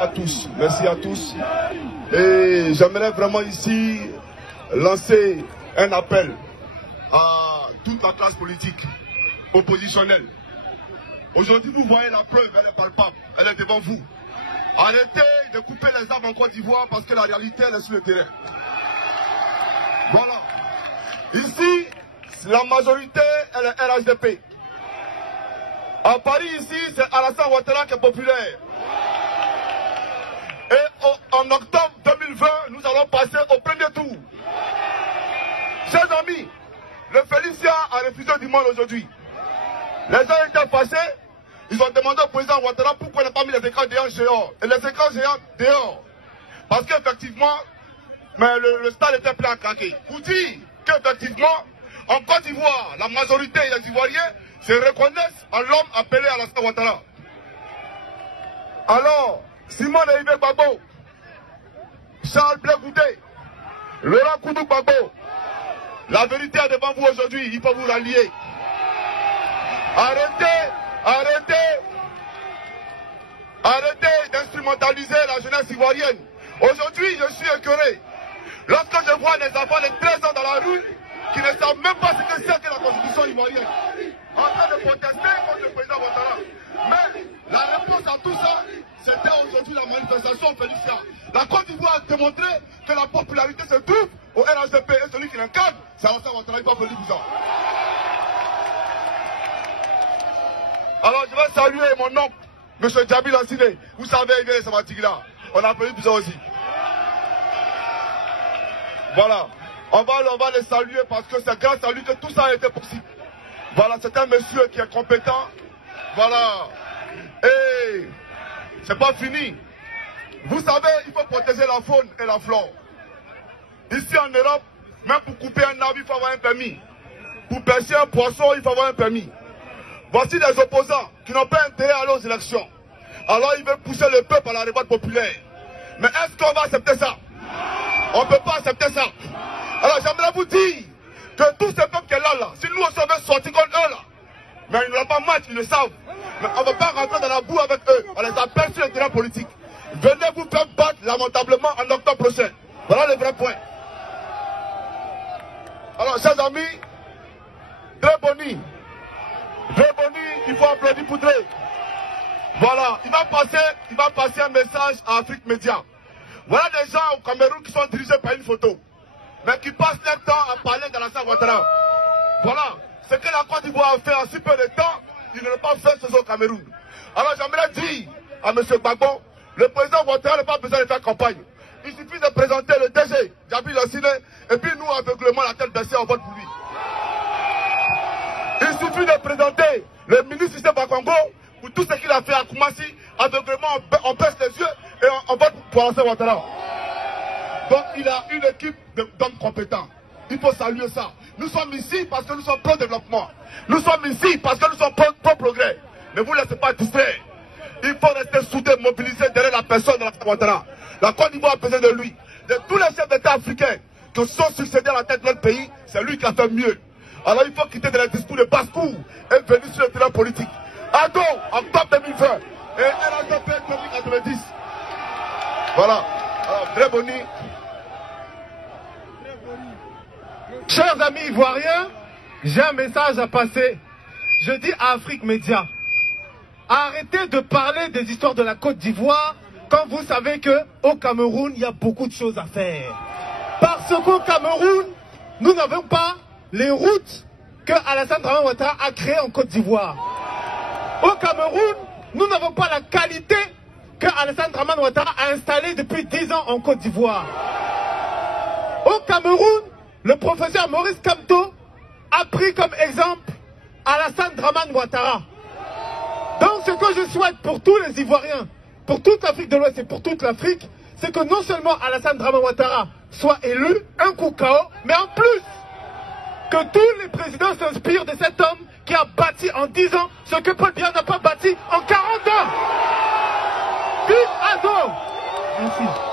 à tous. Merci à tous. Et j'aimerais vraiment ici lancer un appel à toute la classe politique oppositionnelle. Aujourd'hui, vous voyez la preuve, elle est palpable, elle est devant vous. Arrêtez de couper les arbres en Côte d'Ivoire parce que la réalité, elle est sur le terrain. Voilà. Ici, la majorité, elle est RHDP. À Paris, ici, c'est Alassane Ouattara qui est populaire. Et en octobre 2020, nous allons passer au premier tour. Chers amis, le Félicia a refusé du monde aujourd'hui. Les gens étaient fâchés, ils ont demandé au président Ouattara pourquoi il n'a pas mis les écrans géants dehors. Et les écrans géants dehors. Parce qu'effectivement, le stade était plein à craquer. Pour dire qu'effectivement, en Côte d'Ivoire, la majorité des Ivoiriens se reconnaissent en l'homme appelé Alassane Ouattara. Alors, Simon Eibé Gbagbo, Charles Blé Goudé, Laurent Koudou Gbagbo, la vérité est devant vous aujourd'hui, il faut vous rallier. Arrêtez d'instrumentaliser la jeunesse ivoirienne. Aujourd'hui, je suis écœuré. Lorsque je vois les enfants de 13 ans dans la rue, qui ne savent même pas ce que c'est que la constitution ivoirienne, en train de protester contre le président Ouattara. Mais la réponse à tout ça, c'était aujourd'hui la manifestation Félicia. La Côte d'Ivoire a démontré que la popularité se trouve au RHDP et celui qui l'incarne, c'est Alassane Ouattara, il faut applaudir pour ça. Alors je vais saluer mon oncle, M. Djabil Ansine. Vous savez, il vient de Samatigla. On a applaudi pour ça aussi. Voilà. On va les saluer parce que c'est grâce à lui que tout ça a été possible. Voilà, c'est un monsieur qui est compétent. Voilà. Et c'est pas fini. Vous savez, il faut protéger la faune et la flore. Ici en Europe, même pour couper un arbre, il faut avoir un permis. Pour pêcher un poisson, il faut avoir un permis. Voici des opposants qui n'ont pas intérêt à aller aux élections. Alors ils veulent pousser le peuple à la révolte populaire. Mais est-ce qu'on va accepter ça? On ne peut pas accepter ça. Alors j'aimerais vous dire que tous ces peuples qui sont là, si nous aussi on veut sortir contre eux là, mais ils n'ont pas match, ils le savent. Mais on ne veut pas rentrer dans la boue avec eux. On les appelle sur le terrain politique. Venez vous faire battre lamentablement en octobre prochain. Voilà le vrai point. Alors chers amis, Dre Boni, il faut applaudir pour Dre. Voilà, il va passer un message à Afrique Média. Voilà des gens au Cameroun qui sont dirigés par une photo, mais qui passent leur temps à parler d'Alassane Ouattara. Voilà, ce que la Côte d'Ivoire a fait en si peu de temps, ils ne l'ont pas fait ce au Cameroun. Alors j'aimerais dire à M. Gbagbo, le président Ouattara n'a pas besoin de faire campagne. Il suffit de présenter le DG, Djabil Ansine, et puis nous, aveuglement, la tête baissée, on vote pour lui. Il suffit de présenter le ministre Système Bakongo pour tout ce qu'il a fait à Koumassi, aveuglement, on baisse les yeux et on vote pour Alassane Ouattara. Donc il a une équipe d'hommes compétents. Il faut saluer ça. Nous sommes ici parce que nous sommes pro-développement. Nous sommes ici parce que nous sommes pro-progrès. Ne vous laissez pas distraire. Il faut rester soudé, mobilisé derrière la personne de Alassane Ouattara. La Côte d'Ivoire a besoin de lui. De tous les chefs d'État africains qui sont succédés à la tête de notre pays, c'est lui qui a fait mieux. Alors il faut quitter les discours de basse-cour et venir sur le terrain politique. Ado, octobre 2020 et RHDP 2090. Voilà. Alors, Dre Boni. Chers amis ivoiriens, j'ai un message à passer. Je dis à Afrique Média, arrêtez de parler des histoires de la Côte d'Ivoire quand vous savez qu'au Cameroun, il y a beaucoup de choses à faire. Parce qu'au Cameroun, nous n'avons pas les routes que Alassane Ouattara a créées en Côte d'Ivoire. Au Cameroun, nous n'avons pas la qualité que Alassane Ouattara a installée depuis 10 ans en Côte d'Ivoire. Au Cameroun, le professeur Maurice Kamto a pris comme exemple Alassane Ouattara. Donc ce que je souhaite pour tous les Ivoiriens, pour toute l'Afrique de l'Ouest et pour toute l'Afrique, c'est que non seulement Alassane Ouattara soit élu, un coup KO, mais en plus, que tous les présidents s'inspirent de cet homme qui a bâti en 10 ans ce que Paul Biya n'a pas bâti en 40 ans. Vive Ado! Merci.